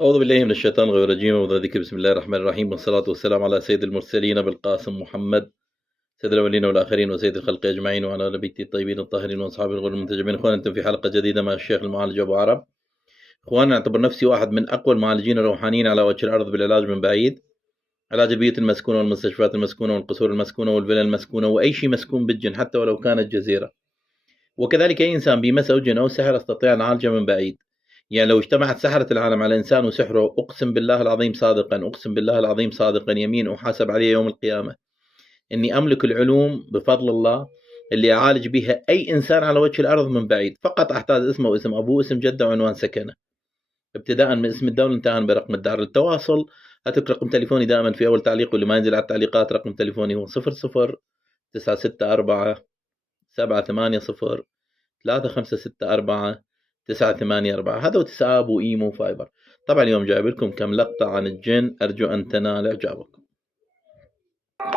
أعوذ بالله من الشيطان غير الرجيم وذلك بسم الله الرحمن الرحيم والصلاة والسلام على سيد المرسلين بالقاسم محمد سيد الأولين والآخرين وسيد الخلق أجمعين وعلى آل بيته الطيبين الطاهرين وأصحابه الغر المنتجبين. إخوانا أنتم في حلقة جديدة مع الشيخ المعالج أبو عرب. إخوانا أعتبر نفسي واحد من أقوى المعالجين الروحانيين على وجه الأرض بالعلاج من بعيد، علاج البيوت المسكونة والمستشفيات المسكونة والقصور المسكونة والفلل المسكونة وأي شيء مسكون بالجن حتى ولو كانت جزيرة، وكذلك أي إنسان بمس أو جن أو سحر أستطيع أن أعالجه من بعيد. يعني لو اجتمعت سحرة العالم على إنسان وسحره، أقسم بالله العظيم صادقا، أقسم بالله العظيم صادقا، يمين أحاسب عليه يوم القيامة، إني أملك العلوم بفضل الله اللي أعالج بها أي إنسان على وجه الأرض من بعيد. فقط أحتاج اسمه واسم أبوه، اسم جده وعنوان سكنه، ابتداء من اسم الدولة انتهاء برقم الدار. للتواصل أترك رقم تليفوني دائما في أول تعليق، واللي ما ينزل على التعليقات رقم تليفوني هو 00-964-780-3564984. هذا واتساب وإيمو وفايبر. طبعا اليوم جايب لكم كم لقطة عن الجن، أرجو أن تنال إعجابكم.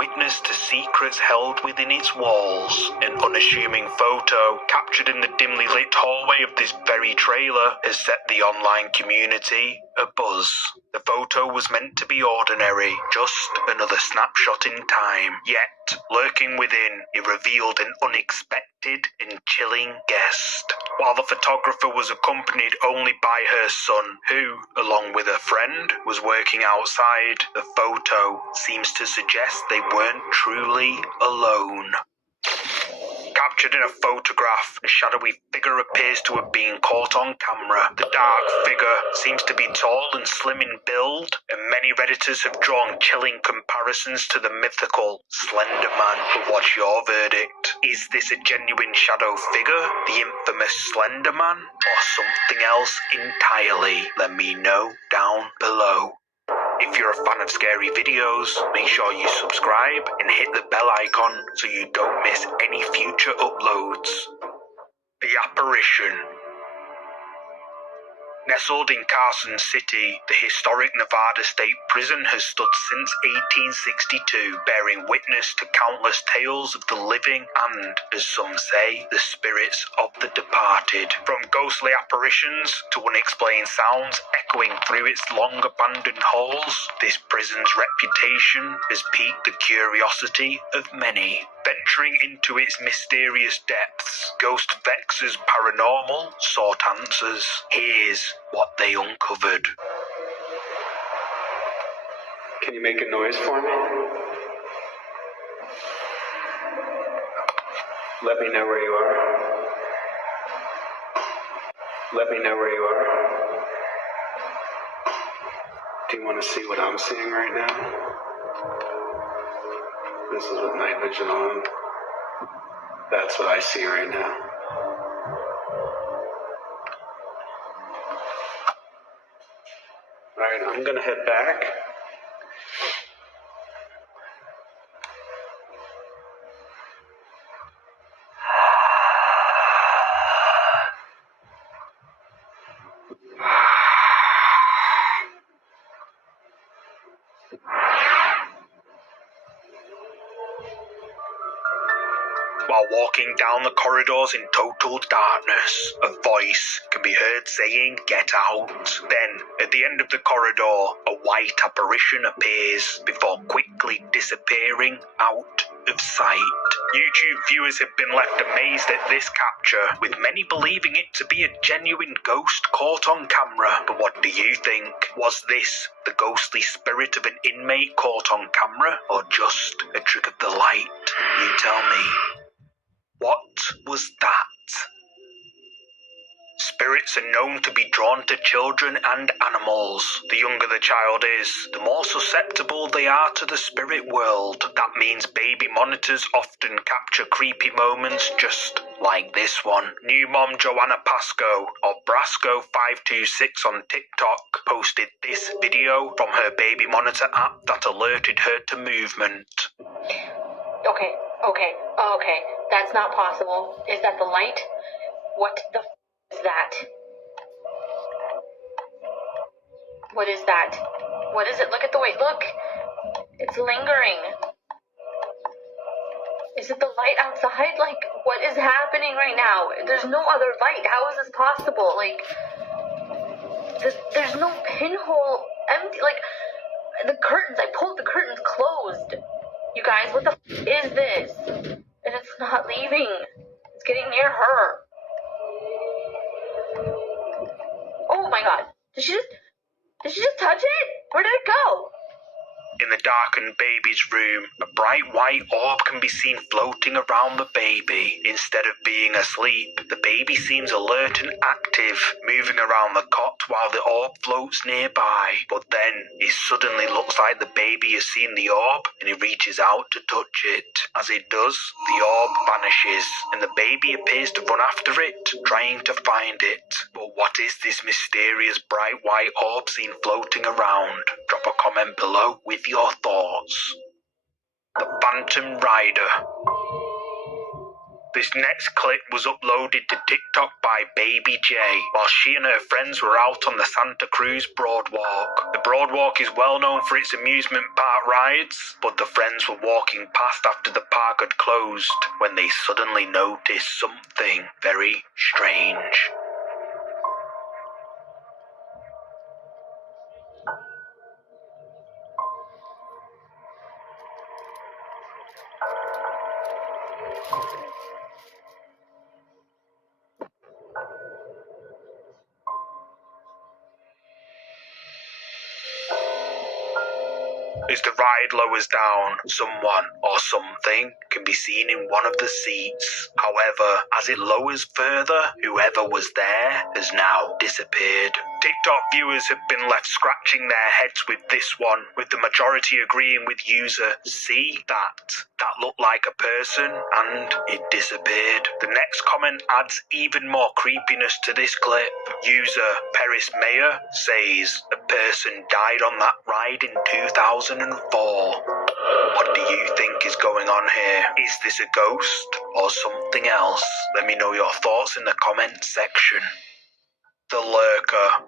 Witness to secrets held within its walls. An unassuming photo captured in the dimly lit hallway of this very trailer has set the online community abuzz. The photo was meant to be ordinary, just another snapshot in time. Yet, lurking within, it revealed an unexpected and chilling guest. While the photographer was accompanied only by her son, who, along with a friend, was working outside, the photo seems to suggest they weren't truly alone. Captured in a photograph, a shadowy figure appears to have been caught on camera. The dark figure seems to be tall and slim in build, and many Redditors have drawn chilling comparisons to the mythical Slender Man. But what's your verdict? Is this a genuine shadow figure, the infamous Slender Man, or something else entirely? Let me know down below. If you're a fan of scary videos, make sure you subscribe and hit the bell icon so you don't miss any future uploads. The Apparition. Nestled in Carson City, the historic Nevada State Prison has stood since 1862, bearing witness to countless tales of the living and, as some say, the spirits of the departed. From ghostly apparitions to unexplained sounds echoing through its long-abandoned halls, this prison's reputation has piqued the curiosity of many. Venturing into its mysterious depths, Ghost Vex's paranormal sought answers. Here's what they uncovered. Can you make a noise for me? Let me know where you are. Let me know where you are. Do you want to see what I'm seeing right now? This is with night vision on. That's what I see right now. Alright, I'm gonna head back. While walking down the corridors in total darkness, a voice can be heard saying, "Get out." Then, at the end of the corridor, a white apparition appears before quickly disappearing out of sight. YouTube viewers have been left amazed at this capture, with many believing it to be a genuine ghost caught on camera. But what do you think? Was this the ghostly spirit of an inmate caught on camera, or just a trick of the light? You tell me. What was that? Spirits are known to be drawn to children and animals. The younger the child is, the more susceptible they are to the spirit world. That means baby monitors often capture creepy moments just like this one. New mom Joanna Pasco, of Brasco526 on TikTok, posted this video from her baby monitor app that alerted her to movement. Okay. That's not possible. Is that the light? What the is that? What is that? What is it? Look at the way. Look! It's lingering. Is it the light outside? Like, what is happening right now? There's no other light. How is this possible? Like, There's no pinhole empty. Like, the curtains, I pulled the curtains closed. You guys, what the is this? And it's not leaving. It's getting near her. Oh my god. Did she just touch it? Where did it go? In the darkened baby's room, a bright white orb can be seen floating around the baby. Instead of being asleep, the baby seems alert and active, moving around the cot while the orb floats nearby. But then, it suddenly looks like the baby has seen the orb, and he reaches out to touch it. As it does, the orb vanishes, and the baby appears to run after it, trying to find it. But what is this mysterious bright white orb seen floating around? Drop a comment below with your thoughts. The Phantom Rider. This next clip was uploaded to TikTok by Baby J while she and her friends were out on the Santa Cruz Broadwalk. The Broadwalk is well known for its amusement park rides, but the friends were walking past after the park had closed when they suddenly noticed something very strange. As the ride lowers down, someone or something can be seen in one of the seats. However, as it lowers further, whoever was there has now disappeared. TikTok viewers have been left scratching their heads with this one, with the majority agreeing with user "See that? That looked like a person and it disappeared." The next comment adds even more creepiness to this clip. User Paris Mayer says a person died on that ride in 2004. What do you think is going on here? Is this a ghost or something else? Let me know your thoughts in the comment section. The Lurker.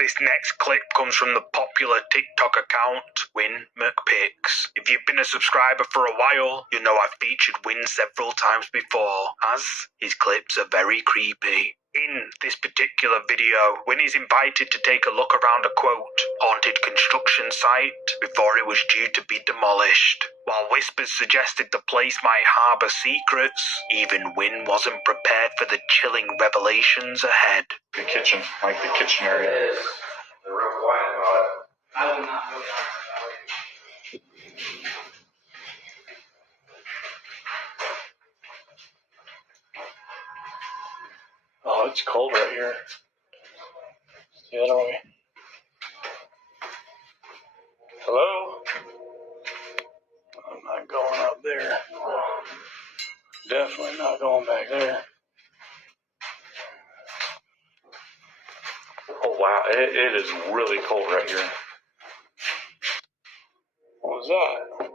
This next clip comes from the popular TikTok account, Win McPix. If you've been a subscriber for a while, you know I've featured Win several times before, as his clips are very creepy. In this particular video, Win is invited to take a look around a quote, haunted construction site before it was due to be demolished. While whispers suggested the place might harbour secrets, even Win wasn't prepared for the chilling revelations ahead. The kitchen, like the kitchen area. It is. They're real quiet about it. I will not go down. Oh, it's cold right here. It's the other way. Hello? I'm not going up there. Definitely not going back there. Oh wow, it is really cold right here. What was that?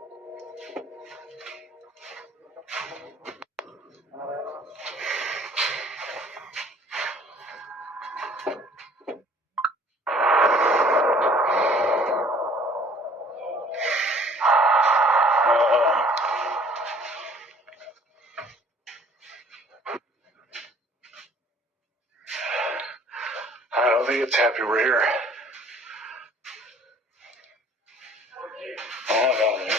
I don't think it's happy we're here. Oh my God.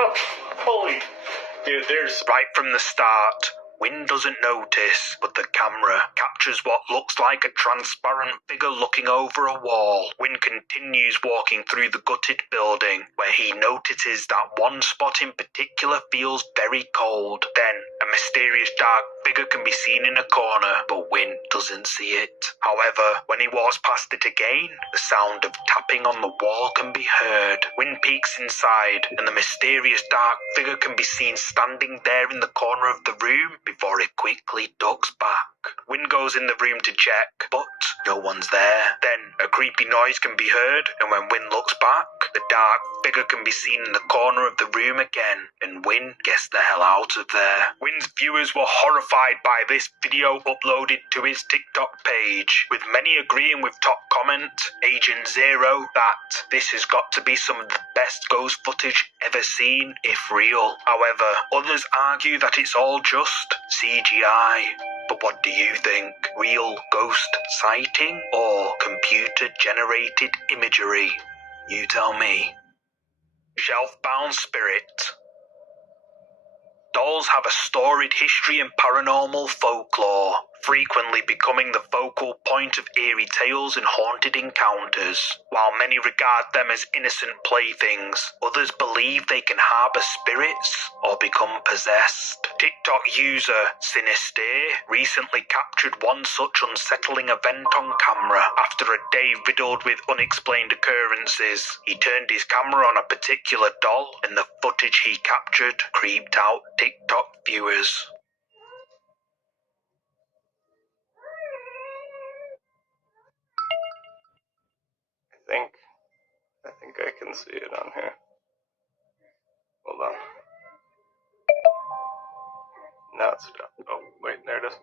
Oh, holy. Dude, there's... Right from the start, Win doesn't notice, but the camera captures what looks like a transparent figure looking over a wall. Win continues walking through the gutted building, where he notices that one spot in particular feels very cold. Then, a mysterious dark figure can be seen in a corner, but Win doesn't see it. However, when he walks past it again, the sound of tapping on the wall can be heard. Win peeks inside, and the mysterious dark figure can be seen standing there in the corner of the room before it quickly ducks back. Win goes in the room to check, but no one's there. Then, a creepy noise can be heard, and when Win looks back, the dark figure can be seen in the corner of the room again, and Win gets the hell out of there. Win's viewers were horrified horrified by this video uploaded to his TikTok page, with many agreeing with top comment, Agent Zero, that this has got to be some of the best ghost footage ever seen, if real. However, others argue that it's all just CGI. But what do you think? Real ghost sighting or computer-generated imagery? You tell me. Shelf-bound spirit. Dolls have a storied history in paranormal folklore, frequently becoming the focal point of eerie tales and haunted encounters. While many regard them as innocent playthings, others believe they can harbour spirits or become possessed. TikTok user Sinister recently captured one such unsettling event on camera. After a day riddled with unexplained occurrences, he turned his camera on a particular doll, and the footage he captured creeped out TikTok viewers. I think I can see it on here. Hold on. Now it's done. Oh, wait, there it is.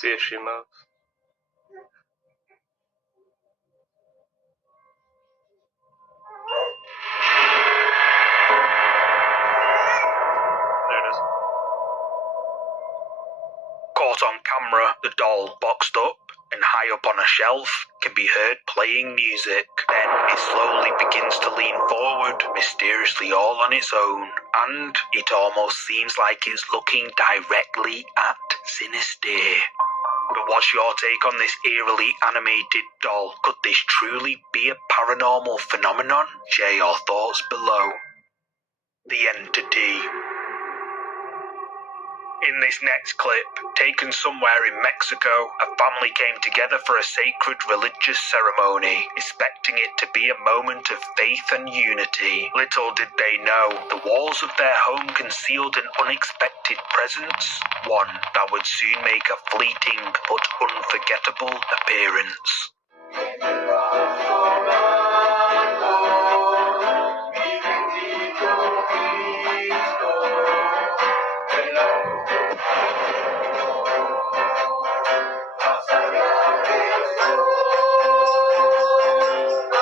See if she moves. There it is. Caught on camera, the doll, boxed up and high up on a shelf, can be heard playing music. Then it slowly begins to lean forward, mysteriously all on its own, and it almost seems like it's looking directly at Sinister. But what's your take on this eerily animated doll? Could this truly be a paranormal phenomenon? Share your thoughts below. The Entity. In this next clip, taken somewhere in Mexico, a family came together for a sacred religious ceremony, expecting it to be a moment of faith and unity. Little did they know, the walls of their home concealed an unexpected presence, one that would soon make a fleeting but unforgettable appearance.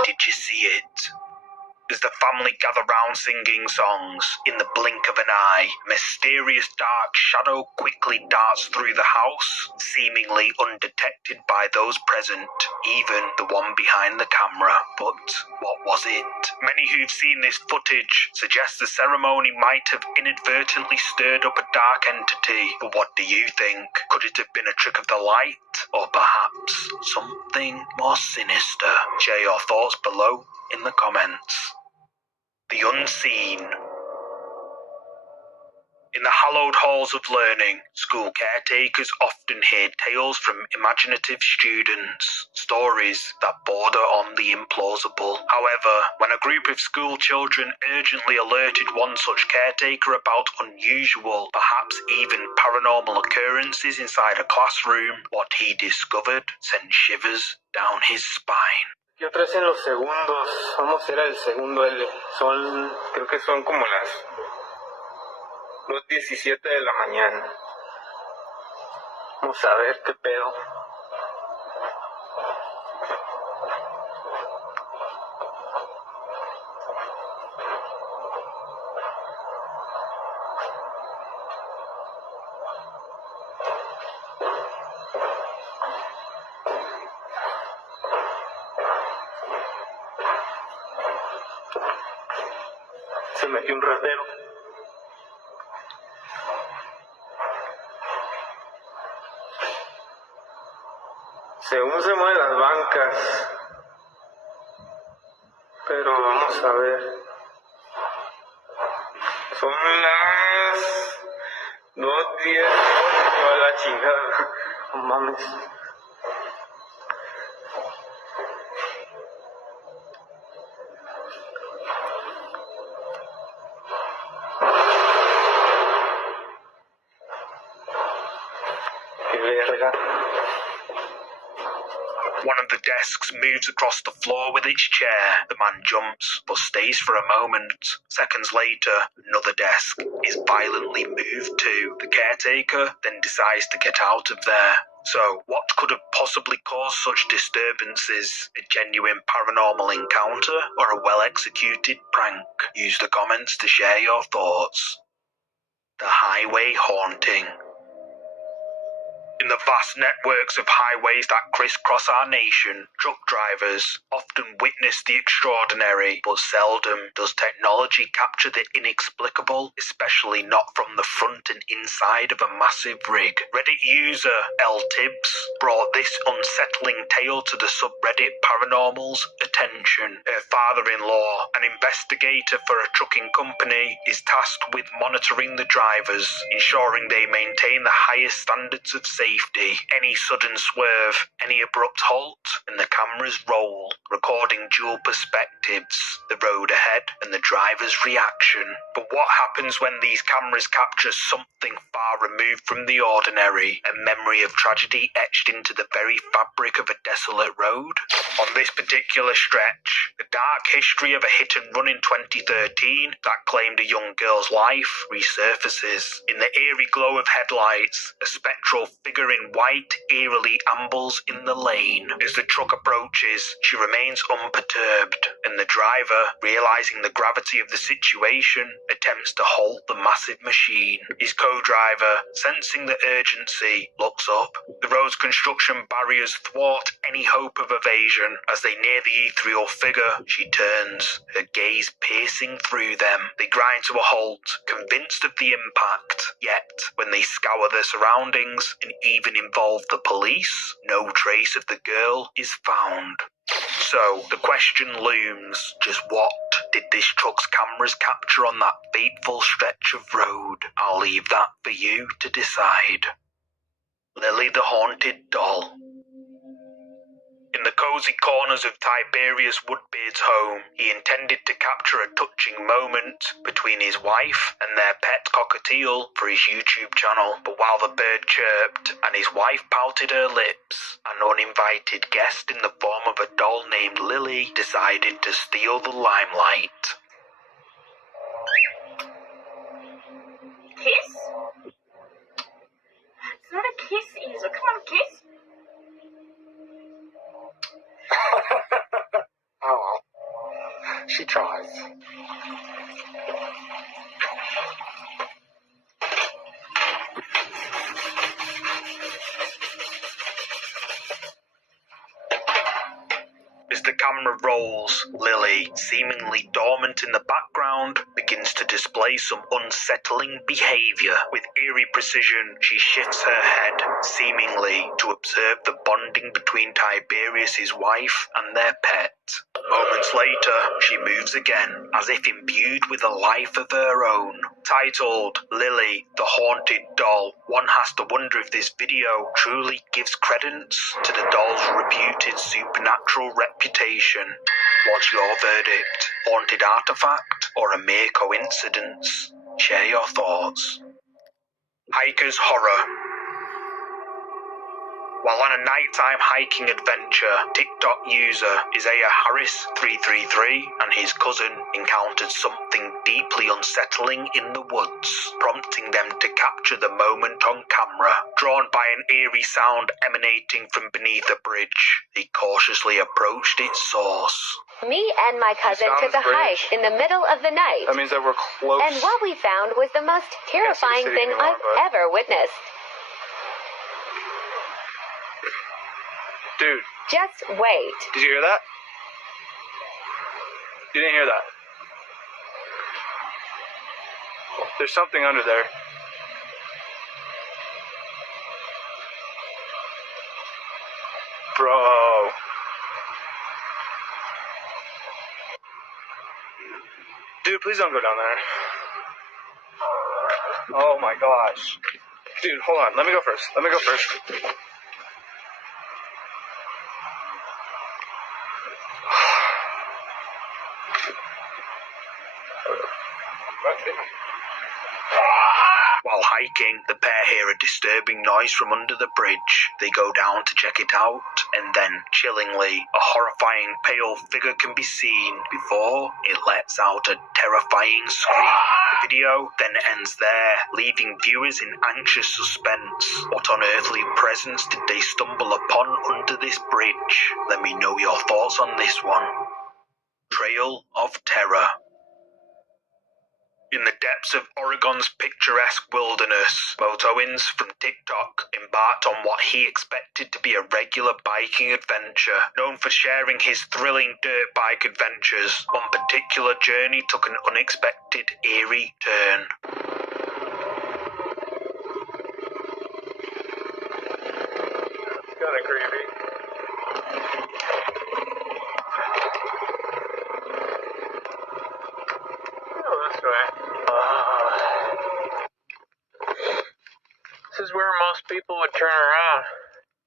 Did you see it? As the family gather round singing songs, in the blink of an eye, a mysterious dark shadow quickly darts through the house, seemingly undetected by those present, even the one behind the camera. But what was it? Many who've seen this footage suggest the ceremony might have inadvertently stirred up a dark entity. But what do you think? Could it have been a trick of the light? Or perhaps something more sinister? Share your thoughts below in the comments. The unseen. In the hallowed halls of learning, school caretakers often hear tales from imaginative students, stories that border on the implausible. However, when a group of school children urgently alerted one such caretaker about unusual, perhaps even paranormal occurrences inside a classroom, what he discovered sent shivers down his spine. Y otra vez en los segundos, vamos a ir al segundo L. Creo que son como las 2:17 de la mañana. Vamos a ver qué pedo. Se metió un ratero. Según se mueven las bancas. Pero vamos a ver. Son las 2:10. A la chingada. No mames. Qué verga. One of the desks moves across the floor with its chair. The man jumps, but stays for a moment. Seconds later, another desk is violently moved too. The caretaker then decides to get out of there. So, what could have possibly caused such disturbances? A genuine paranormal encounter or a well-executed prank? Use the comments to share your thoughts. The highway haunting. In the vast networks of highways that crisscross our nation, truck drivers often witness the extraordinary, but seldom does technology capture the inexplicable, especially not from the front and inside of a massive rig. Reddit user L. Tibbs brought this unsettling tale to the subreddit Paranormal's attention. Her father-in-law, an investigator for a trucking company, is tasked with monitoring the drivers, ensuring they maintain the highest standards of safety. Any sudden swerve, any abrupt halt, and the cameras roll, recording dual perspectives, the road ahead and the driver's reaction. But what happens when these cameras capture something far removed from the ordinary, a memory of tragedy etched into the very fabric of a desolate road? On this particular stretch, the dark history of a hit and run in 2013 that claimed a young girl's life resurfaces. In the eerie glow of headlights, a spectral figure in white eerily ambles in the lane. As the truck approaches, she remains unperturbed, and the driver, realizing the gravity of the situation, attempts to halt the massive machine. His co-driver, sensing the urgency, looks up. The road's construction barriers thwart any hope of evasion. As they near the ethereal figure, she turns, her gaze piercing through them. They grind to a halt, convinced of the impact. Yet, when they scour their surroundings and even involve the police, no trace of the girl is found. So, the question looms, just what did this truck's cameras capture on that fateful stretch of road? I'll leave that for you to decide. Lily the Haunted Doll. In the cozy corners of Tiberius Woodbeard's home, he intended to capture a touching moment between his wife and their pet cockatiel for his YouTube channel. But while the bird chirped and his wife pouted her lips, an uninvited guest in the form of a doll named Lily decided to steal the limelight. Kiss? It's not a kiss, Isa. Come on, kiss. Oh well. She tries. As the camera rolls, Lily, seemingly dormant in the background, begins to display some unsettling behavior. With eerie precision, she shifts her head, seemingly to observe the bonding between Tiberius's wife and their pet. Moments later, she moves again, as if imbued with a life of her own. Titled Lily the Haunted Doll, one has to wonder if this video truly gives credence to the doll's reputed supernatural reputation. What's your verdict? Haunted artifact or a mere coincidence? Share your thoughts. Hiker's Horror. While on a nighttime hiking adventure, TikTok user Isaiah Harris333 and his cousin encountered something deeply unsettling in the woods, prompting them to capture the moment on camera. Drawn by an eerie sound emanating from beneath a bridge, they cautiously approached its source. Me and my cousin took a hike in the middle of the night. That means that we're close. And what we found was the most terrifying thing I've ever witnessed. Dude. Just wait. Did you hear that? You didn't hear that? There's something under there. Bro. Dude, please don't go down there. Oh my gosh. Dude, hold on. Let me go first. While hiking, the pair hear a disturbing noise from under the bridge. They go down to check it out, and then, chillingly, a horrifying pale figure can be seen before it lets out a terrifying scream. The video then ends there, leaving viewers in anxious suspense. What unearthly presence did they stumble upon under this bridge? Let me know your thoughts on this one. Trail of Terror. In the depths of Oregon's picturesque wilderness, Motoins from TikTok embarked on what he expected to be a regular biking adventure. Known for sharing his thrilling dirt bike adventures, one particular journey took an unexpected, eerie turn. Kinda creepy. Go this way. This is where most people would turn around.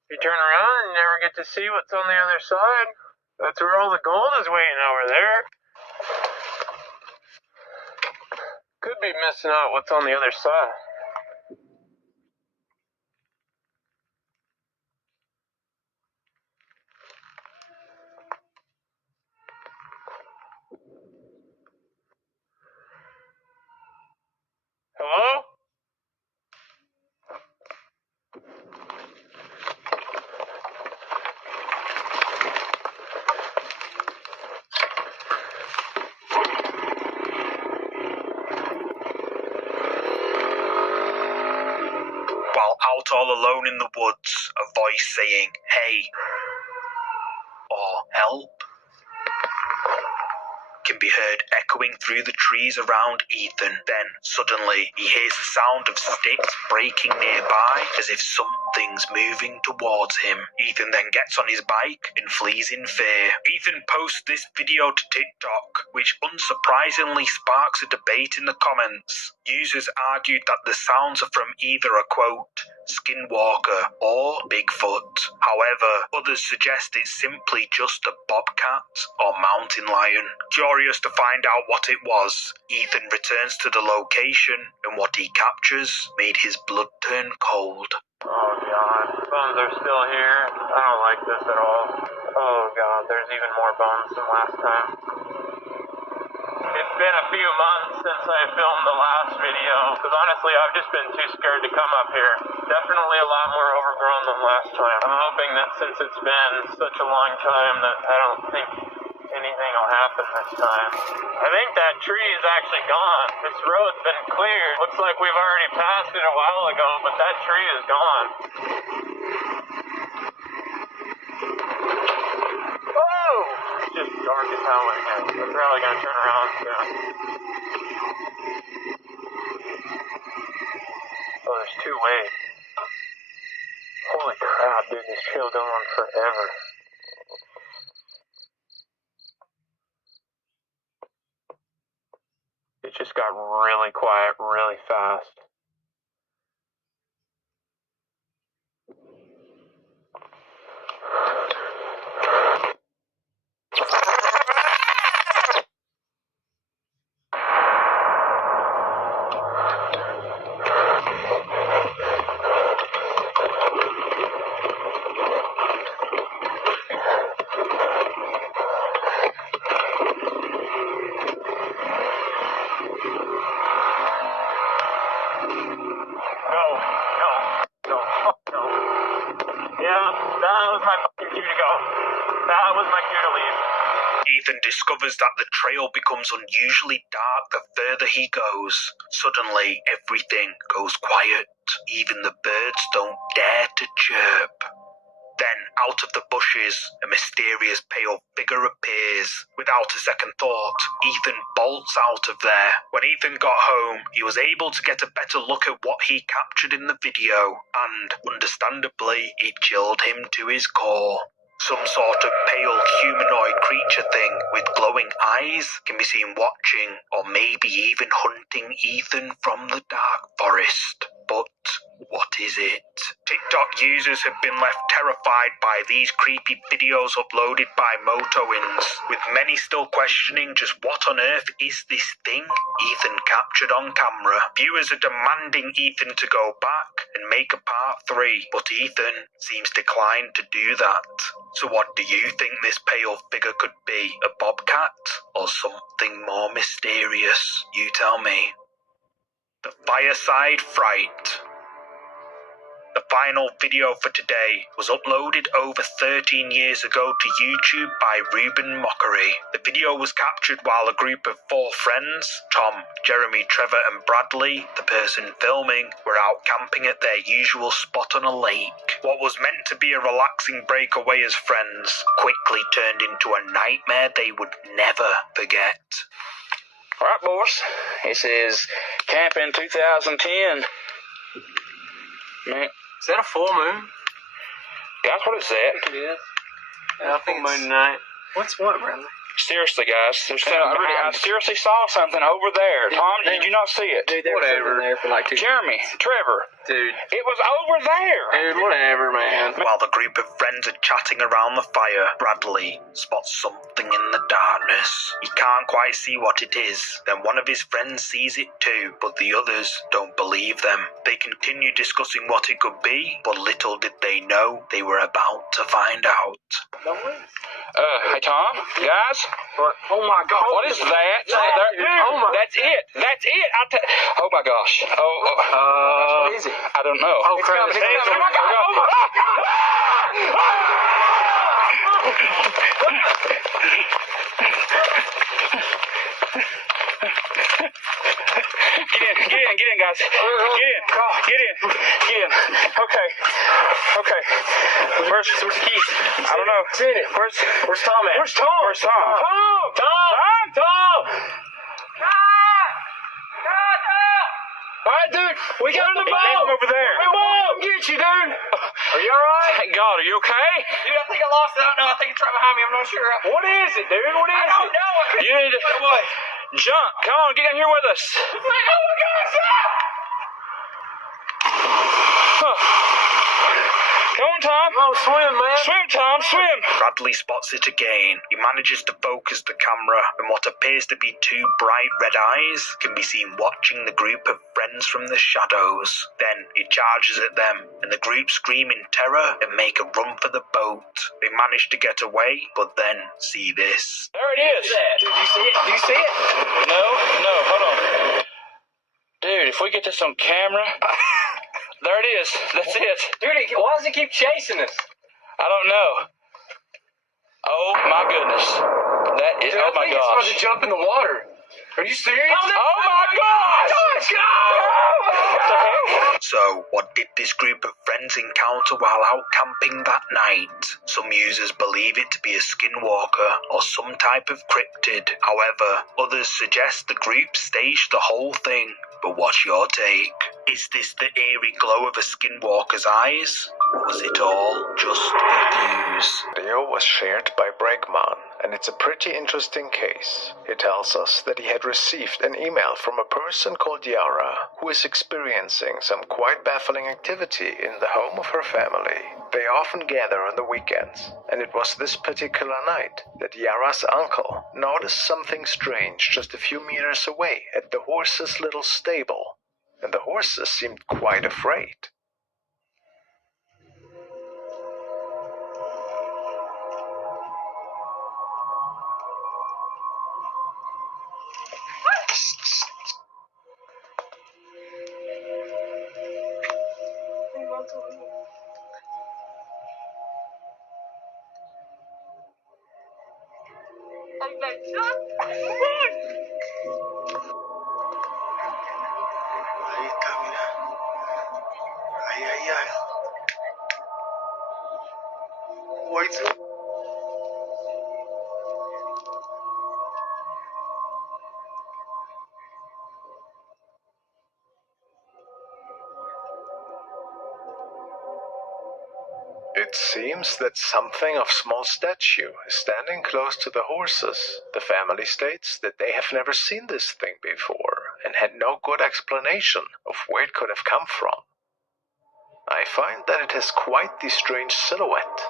If you turn around, you never get to see what's on the other side. That's where all the gold is waiting over there. Could be missing out what's on the other side. Hello? While out all alone in the woods, a voice saying, "Hey," or "Help," can be heard echoing through the trees around Ethan. Then, suddenly, he hears the sound of sticks breaking nearby, as if something's moving towards him. Ethan then gets on his bike and flees in fear. Ethan posts this video to TikTok, which unsurprisingly sparks a debate in the comments. Users argued that the sounds are from either a, quote, skinwalker or Bigfoot. However, others suggest it's simply just a bobcat or mountain lion. Curious to find out what it was, Ethan returns to the location, and what he captures made his blood turn cold. Oh god, bones are still here. I don't like this at all. Oh god, there's even more bones than last time. It's been a few months since I filmed the last video, because honestly I've just been too scared to come up here. Definitely a lot more overgrown than last time. I'm hoping that since it's been such a long time that I don't think anything will happen this time. I think that tree is actually gone. This road's been cleared. Looks like we've already passed it a while ago, but that tree is gone. Oh! It's just dark as hell in here. I'm probably gonna turn around soon. Oh, there's two ways. Holy crap, dude, this trail goes on forever. It just got really quiet really fast. Ethan discovers that the trail becomes unusually dark the further he goes. Suddenly, everything goes quiet. Even the birds don't dare to chirp. Then, out of the bushes, a mysterious pale figure appears. Without a second thought, Ethan bolts out of there. When Ethan got home, he was able to get a better look at what he captured in the video, and, understandably, it chilled him to his core. Some sort of pale humanoid creature thing with glowing eyes can be seen watching, or maybe even hunting Ethan from the dark forest. But what is it? TikTok users have been left terrified by these creepy videos uploaded by Motoins, with many still questioning just what on earth is this thing Ethan captured on camera. Viewers are demanding Ethan to go back and make a part 3, but Ethan seems declined to do that. So what do you think this pale figure could be? A bobcat or something more mysterious? You tell me. The Fireside Fright. The final video for today was uploaded over 13 years ago to YouTube by Ruben Mockery. The video was captured while a group of 4 friends, Tom, Jeremy, Trevor and Bradley, the person filming, were out camping at their usual spot on a lake. What was meant to be a relaxing breakaway as friends quickly turned into a nightmare they would never forget. Alright boys, this is Camping 2010. Man. Is that a full moon? That's what it's at. It is. I think moon night. What's what, Bradley? Seriously, guys, there's I seriously saw something over there. Tom, did you not see it? Dude, there was something there for like 2 Jeremy, Trevor. Dude. It was over there. Dude, whatever, man. While the group of friends are chatting around the fire, Bradley spots something in the darkness. He can't quite see what it is. Then one of his friends sees it too, but the others don't believe them. They continue discussing what it could be, but little did they know they were about to find out. Hey Tom, guys. What? Oh my God. What is that? That's it. That's it. Oh my gosh. What is it? I don't know. Oh crap. It's coming. Oh my God. Get in, guys. Get in. Okay. Where's the keys? I don't know. Where's Tom at? Where's Tom? Tom! Alright, dude, we got the boat over there. Come get you, dude. Are you alright? Thank God, are you okay? Dude, I think I lost it. No, I think it's right behind me. I'm not sure. What is it, dude? What is it? I don't know. You need to jump. Come on, get in here with us. Oh my God, stop! Come on, Tom. Oh, swim, man. Swim, Tom, swim. Bradley spots it again. He manages to focus the camera, and what appears to be 2 bright red eyes can be seen watching the group of friends from the shadows. Then he charges at them, and the group scream in terror and make a run for the boat. They manage to get away, but then see this. There it is. Dude, do you see it? No, hold on. Dude, if we get this on camera... There it is. That's it. Dude, why does it keep chasing us? I don't know. Oh my goodness. That is. Dude, oh my gosh. It's about to jump in the water. Are you serious? Oh my gosh! What the heck? So, what did this group of friends encounter while out camping that night? Some users believe it to be a skinwalker or some type of cryptid. However, others suggest the group staged the whole thing. But what's your take? Is this the eerie glow of a skinwalker's eyes? Or was it all just for views? The video was shared by Bregman, and it's a pretty interesting case. He tells us that he had received an email from a person called Yara, who is experiencing some quite baffling activity in the home of her family. They often gather on the weekends, and it was this particular night that Yara's uncle noticed something strange just a few meters away at the horse's little stable, and the horses seemed quite afraid. Ahí está, mira. Ahí. Wait. It seems that something of small stature is standing close to the horses. The family states that they have never seen this thing before and had no good explanation of where it could have come from. I find that it has quite the strange silhouette.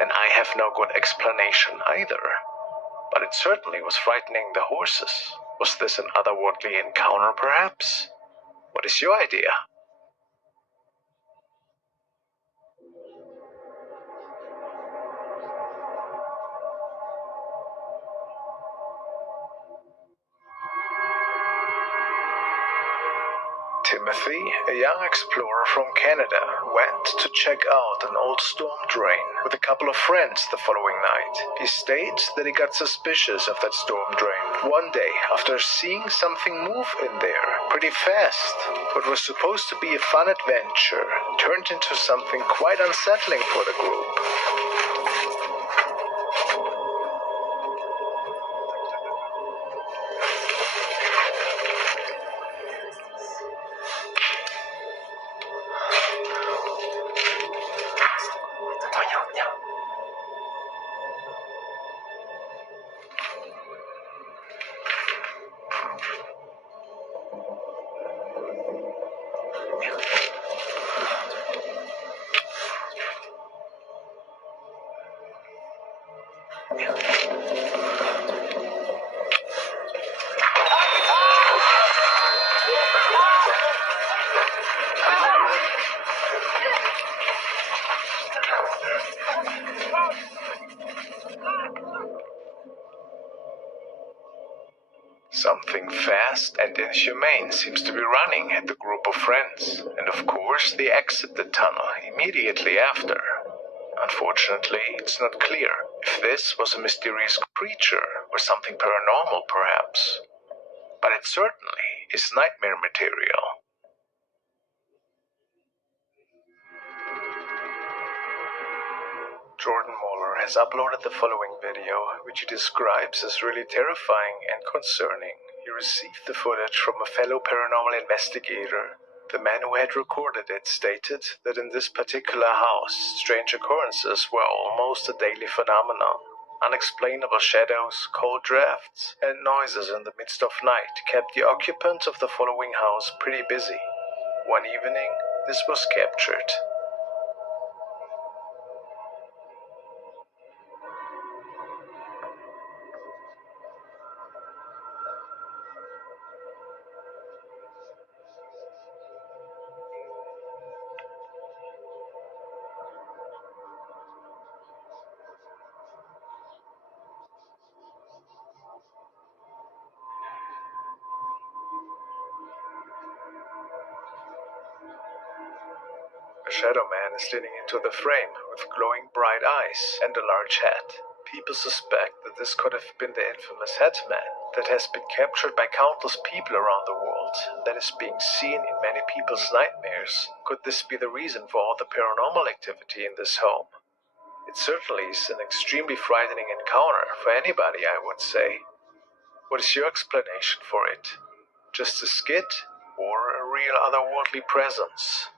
And I have no good explanation either. But it certainly was frightening the horses. Was this an otherworldly encounter, perhaps? What is your idea? Timothy, a young explorer from Canada, went to check out an old storm drain with a couple of friends the following night. He states that he got suspicious of that storm drain one day after seeing something move in there pretty fast. What was supposed to be a fun adventure turned into something quite unsettling for the group. Something fast and inhumane seems to be running at the group of friends, and of course they exit the tunnel immediately after. Unfortunately, it's not clear if this was a mysterious creature or something paranormal, perhaps. But it certainly is nightmare material. Jordan Moeller has uploaded the following video, which he describes as really terrifying and concerning. He received the footage from a fellow paranormal investigator. The man who had recorded it stated that in this particular house, strange occurrences were almost a daily phenomenon. Unexplainable shadows, cold drafts, and noises in the midst of night kept the occupants of the following house pretty busy. One evening, this was captured. A shadow man is leaning into the frame with glowing bright eyes and a large hat. People suspect that this could have been the infamous Hatman that has been captured by countless people around the world, that is being seen in many people's nightmares. Could this be the reason for all the paranormal activity in this home? It certainly is an extremely frightening encounter for anybody, I would say. What is your explanation for it? Just a skit or a real otherworldly presence?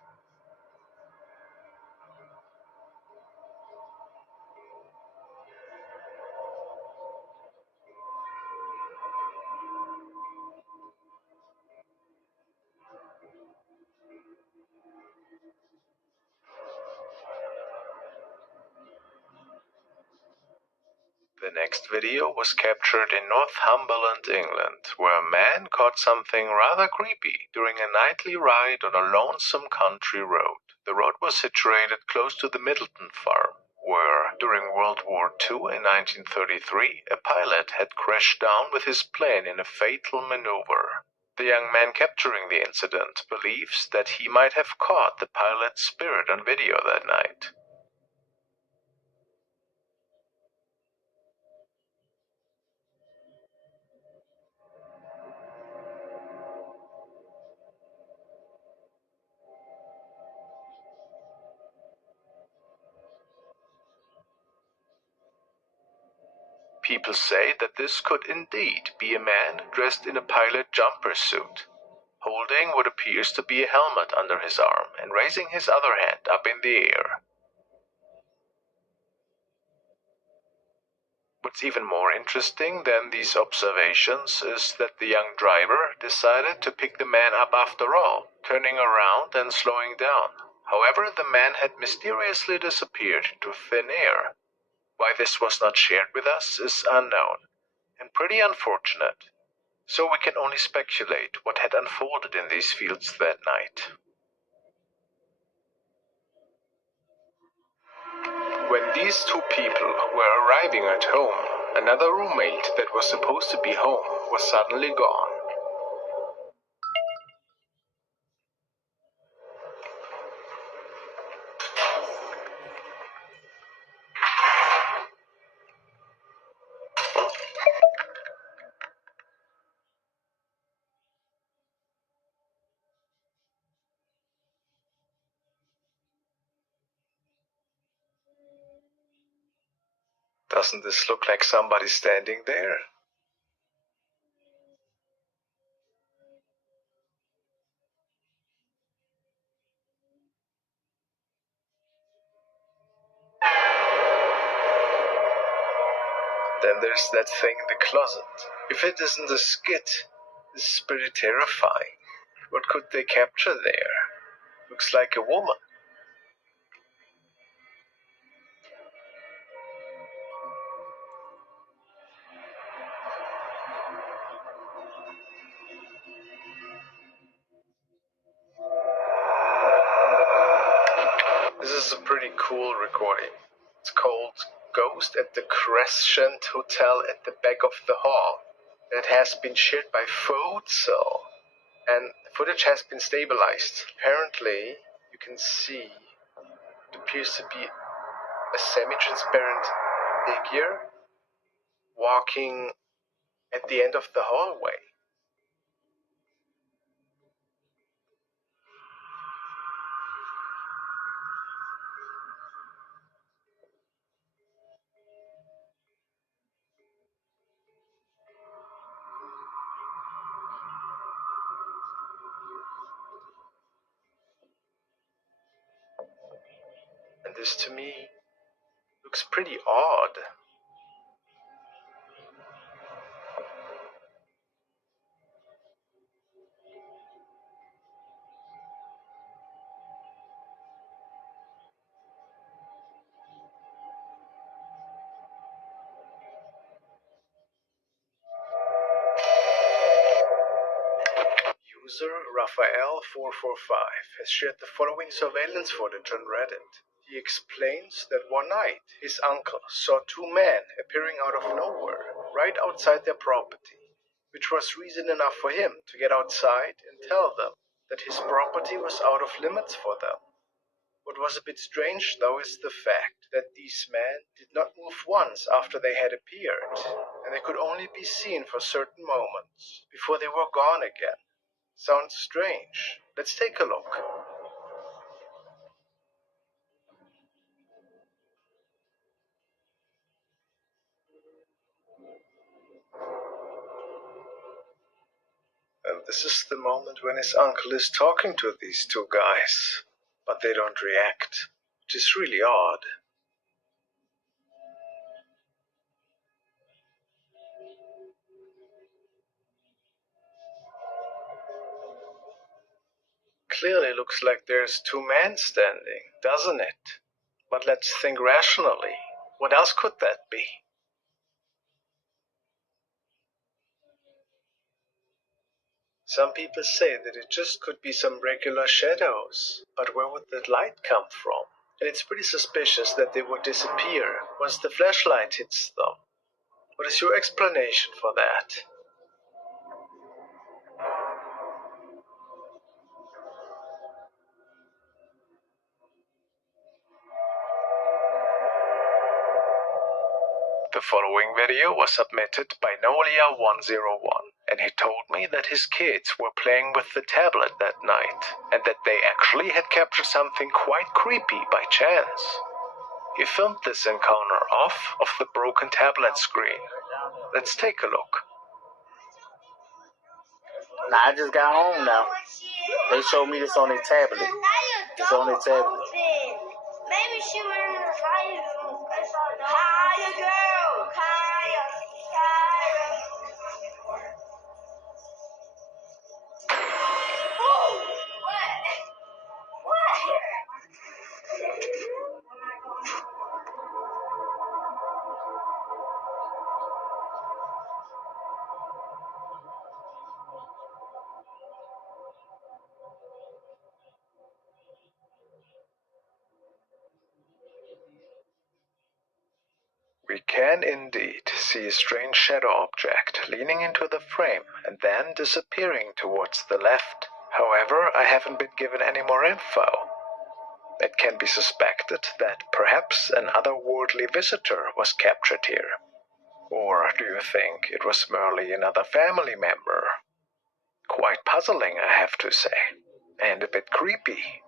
The next video was captured in Northumberland, England, where a man caught something rather creepy during a nightly ride on a lonesome country road. The road was situated close to the Middleton farm, where, during World War II in 1933, a pilot had crashed down with his plane in a fatal maneuver. The young man capturing the incident believes that he might have caught the pilot's spirit on video that night. People say that this could indeed be a man dressed in a pilot jumper suit, holding what appears to be a helmet under his arm and raising his other hand up in the air. What's even more interesting than these observations is that the young driver decided to pick the man up after all, turning around and slowing down. However, the man had mysteriously disappeared into thin air. Why this was not shared with us is unknown, and pretty unfortunate. So we can only speculate what had unfolded in these fields that night. When these two people were arriving at home, another roommate that was supposed to be home was suddenly gone. Doesn't this look like somebody standing there? Then there's that thing in the closet. If it isn't a skit, this is pretty terrifying. What could they capture there? Looks like a woman. This is a pretty cool recording. It's called Ghost at the Crescent Hotel at the Back of the Hall. It has been shared by Photo, and the footage has been stabilized. Apparently, you can see it appears to be a semi-transparent figure walking at the end of the hallway. And this to me looks pretty odd. User Raphael445 has shared the following surveillance footage on Reddit. He explains that one night his uncle saw two men appearing out of nowhere right outside their property, which was reason enough for him to get outside and tell them that his property was out of limits for them. What was a bit strange, though, is the fact that these men did not move once after they had appeared, and they could only be seen for certain moments before they were gone again. Sounds strange. Let's take a look. And this is the moment when his uncle is talking to these two guys, but they don't react, which is really odd. Clearly looks like there's two men standing, doesn't it? But let's think rationally. What else could that be? Some people say that it just could be some regular shadows, but where would that light come from? And it's pretty suspicious that they would disappear once the flashlight hits them. What is your explanation for that? The following video was submitted by Nolia101, and he told me that his kids were playing with the tablet that night, and that they actually had captured something quite creepy by chance. He filmed this encounter off of the broken tablet screen. Let's take a look. Now, I just got home now. They showed me this on their tablet. It's on their tablet. Maybe she went in the fire room. Kaya, girl. Kaya. What? What? We can indeed see a strange shadow object leaning into the frame and then disappearing towards the left. However, I haven't been given any more info. It can be suspected that perhaps an otherworldly visitor was captured here. Or do you think it was merely another family member? Quite puzzling, I have to say, and a bit creepy.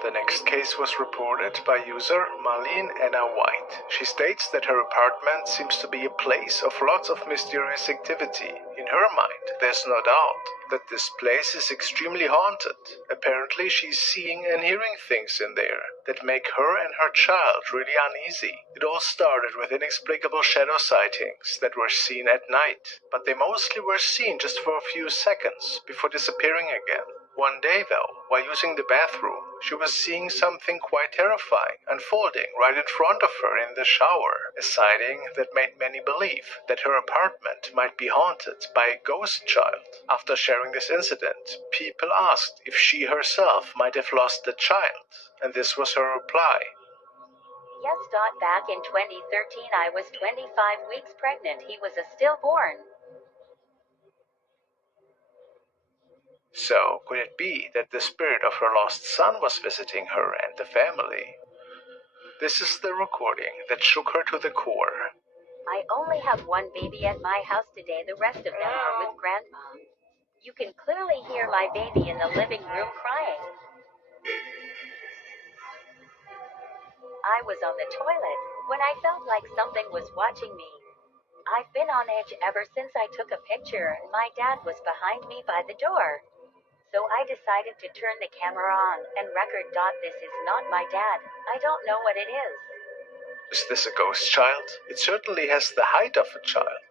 The next case was reported by user Marlene Anna White. She states that her apartment seems to be a place of lots of mysterious activity. In her mind, there's no doubt that this place is extremely haunted. Apparently, she's seeing and hearing things in there that make her and her child really uneasy. It all started with inexplicable shadow sightings that were seen at night, but they mostly were seen just for a few seconds before disappearing again. One day, though, while using the bathroom, she was seeing something quite terrifying unfolding right in front of her in the shower, a sighting that made many believe that her apartment might be haunted by a ghost child. After sharing this incident, people asked if she herself might have lost the child, and this was her reply. Yes. Back in 2013 I was 25 weeks pregnant. He was a stillborn. So, could it be that the spirit of her lost son was visiting her and the family? This is the recording that shook her to the core. I only have one baby at my house today. The rest of them are with Grandma. You can clearly hear my baby in the living room crying. I was on the toilet when I felt like something was watching me. I've been on edge ever since I took a picture and my dad was behind me by the door. So I decided to turn the camera on and record. This is not my dad. I don't know what it is. Is this a ghost child? It certainly has the height of a child.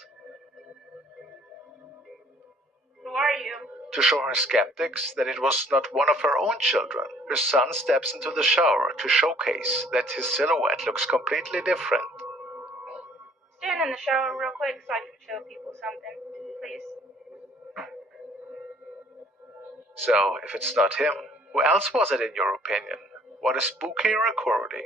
Who are you? To show her skeptics that it was not one of her own children, her son steps into the shower to showcase that his silhouette looks completely different. Stand in the shower real quick so I can show people something, please. So, if it's not him, who else was it in your opinion? What a spooky recording.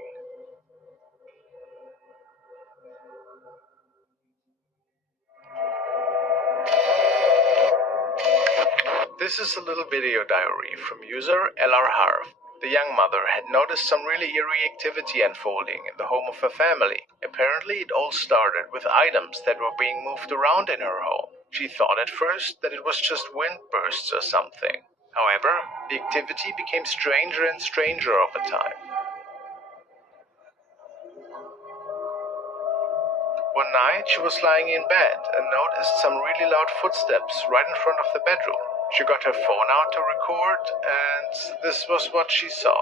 This is a little video diary from user LR Harv. The young mother had noticed some really eerie activity unfolding in the home of her family. Apparently, it all started with items that were being moved around in her home. She thought at first that it was just wind bursts or something. However, the activity became stranger and stranger over time. One night, she was lying in bed and noticed some really loud footsteps right in front of the bedroom. She got her phone out to record, and this was what she saw.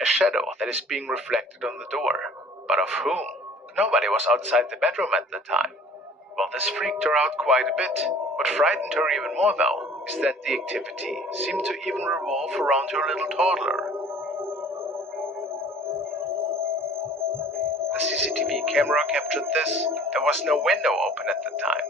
A shadow that is being reflected on the door. But of whom? Nobody was outside the bedroom at the time. Well, this freaked her out quite a bit. What frightened her even more, though, is that the activity seemed to even revolve around her little toddler. The CCTV camera captured this. There was no window open at the time.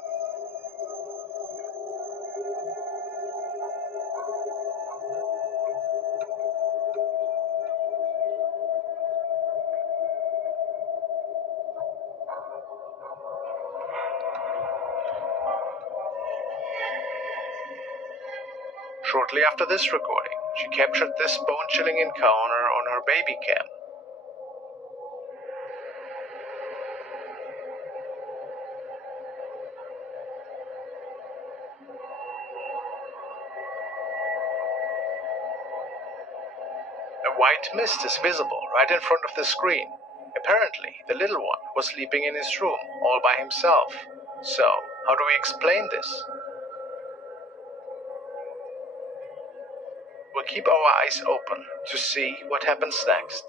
Shortly after this recording, she captured this bone-chilling encounter on her baby cam. A white mist is visible right in front of the screen. Apparently, the little one was sleeping in his room all by himself. So, how do we explain this? We'll keep our eyes open to see what happens next.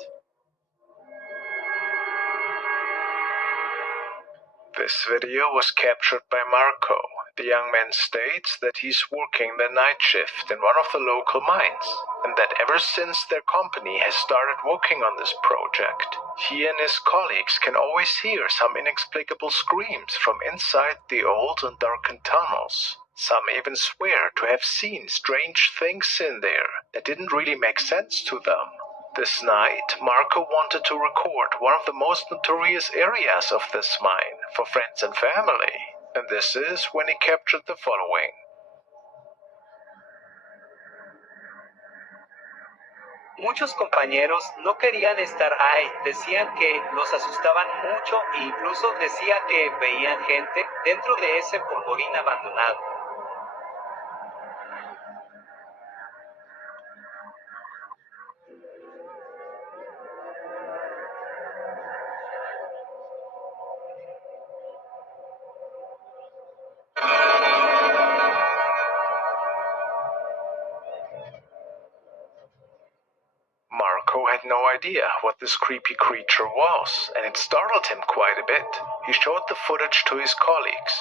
This video was captured by Marco. The young man states that he's working the night shift in one of the local mines. and that ever since their company has started working on this project, he and his colleagues can always hear some inexplicable screams from inside the old and darkened tunnels. Some even swear to have seen strange things in there that didn't really make sense to them. This night, Marco wanted to record one of the most notorious areas of this mine for friends and family, and this is when he captured the following. Muchos compañeros no querían estar ahí, decían que los asustaban mucho e incluso decían que veían gente dentro de ese polvorín abandonado. Marco had no idea what this creepy creature was, and it startled him quite a bit. He showed the footage to his colleagues.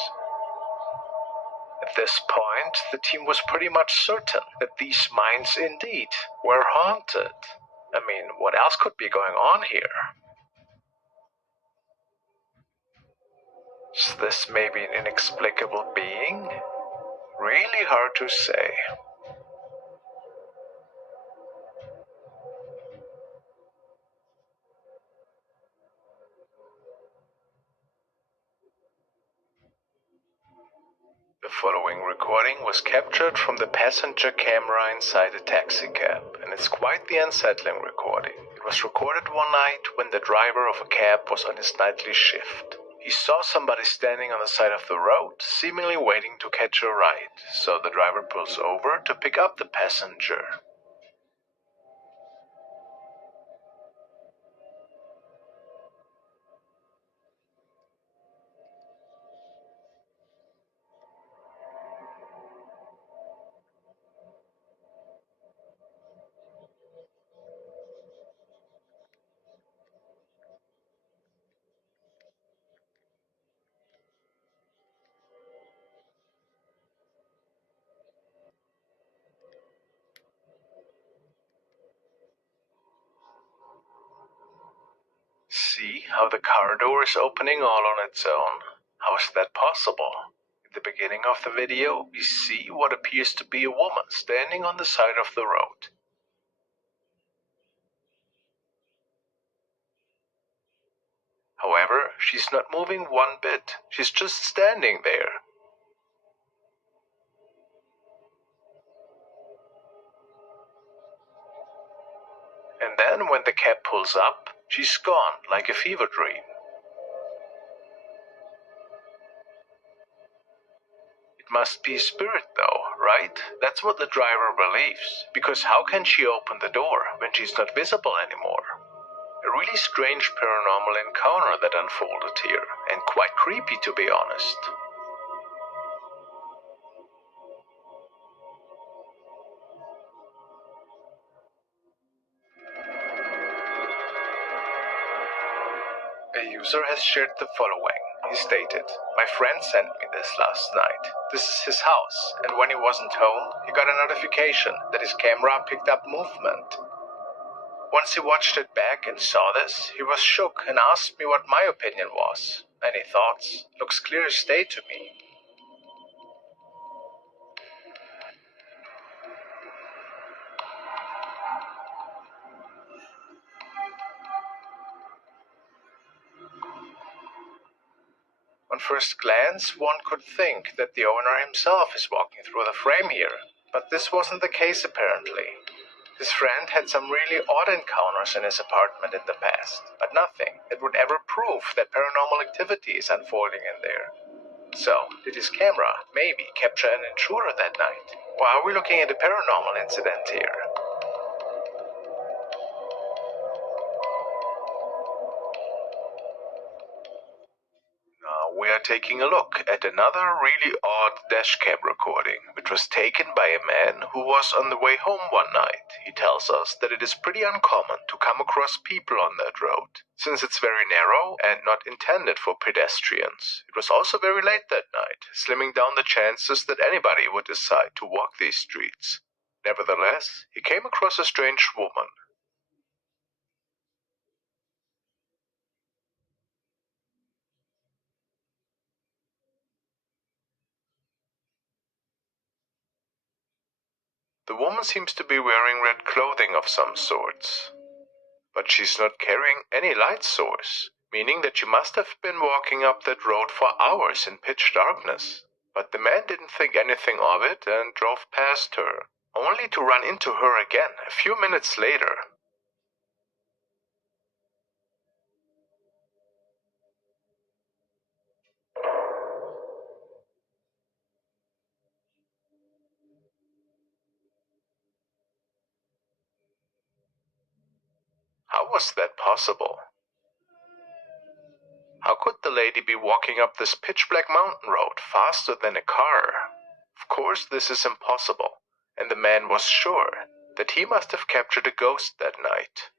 At this point, the team was pretty much certain that these mines indeed were haunted. I mean, what else could be going on here? Is this maybe an inexplicable being? Really hard to say. The following recording was captured from the passenger camera inside a taxicab, and it's quite the unsettling recording. It was recorded one night when the driver of a cab was on his nightly shift. He saw somebody standing on the side of the road, seemingly waiting to catch a ride, so the driver pulls over to pick up the passenger. See how the car door is opening all on its own? How is that possible? At the beginning of the video, we see what appears to be a woman standing on the side of the road. However, she's not moving one bit. She's just standing there. And then when the cab pulls up, she's gone like a fever dream. It must be a spirit though, right? That's what the driver believes. Because how can she open the door when she's not visible anymore? A really strange paranormal encounter that unfolded here, and quite creepy to be honest. A user has shared the following. He stated, "My friend sent me this last night. This is his house, and when he wasn't home, he got a notification that his camera picked up movement. Once he watched it back and saw this, he was shook and asked me what my opinion was. Any thoughts? Looks clear as day to me." On first glance, one could think that the owner himself is walking through the frame here, but this wasn't the case apparently. His friend had some really odd encounters in his apartment in the past, but nothing that would ever prove that paranormal activity is unfolding in there. So, did his camera maybe capture an intruder that night? Or are we looking at a paranormal incident here? Now we are taking a look at another really odd dashcam recording, which was taken by a man who was on the way home one night. He tells us that it is pretty uncommon to come across people on that road, since it's very narrow and not intended for pedestrians. It was also very late that night, slimming down the chances that anybody would decide to walk these streets. Nevertheless, he came across a strange woman. The woman seems to be wearing red clothing of some sorts. But she's not carrying any light source, meaning that she must have been walking up that road for hours in pitch darkness. But the man didn't think anything of it and drove past her, only to run into her again a few minutes later. How was that possible? How could the lady be walking up this pitch-black mountain road faster than a car? Of course, this is impossible, and the man was sure that he must have captured a ghost that night.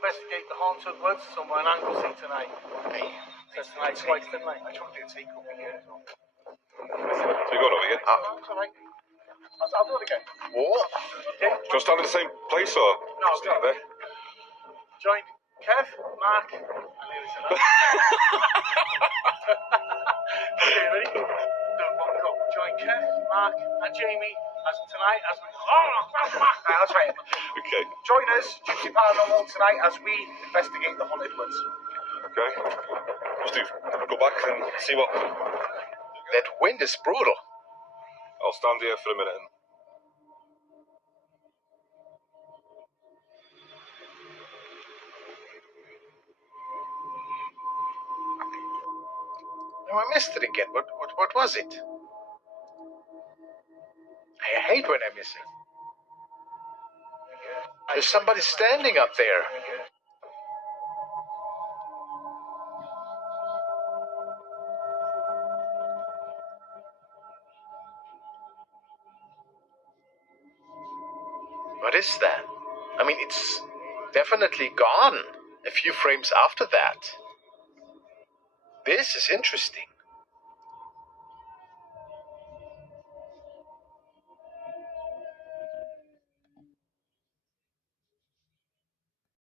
Investigate the haunted woods somewhere in Anglesey tonight. Says tonight's twice, didn't I? I told you to take up here as well. So you got over here? That's all right. I'll do it again. What? Okay. Do you stand in the same place or? No, stay there? Join Kev, Mark, and Lewis. Okay, ready? Do one go. Join Kev, Mark, and Jamie as tonight as we. I'll try it. Okay. Join us, Gypsy Paranormal, tonight as we investigate the haunted woods. Okay. Just go back and see what. That wind is brutal. I'll stand here for a minute. No, I missed it again. What was it? I hate when I miss it. There's somebody standing up there. What is that? I mean, it's definitely gone a few frames after that. This is interesting.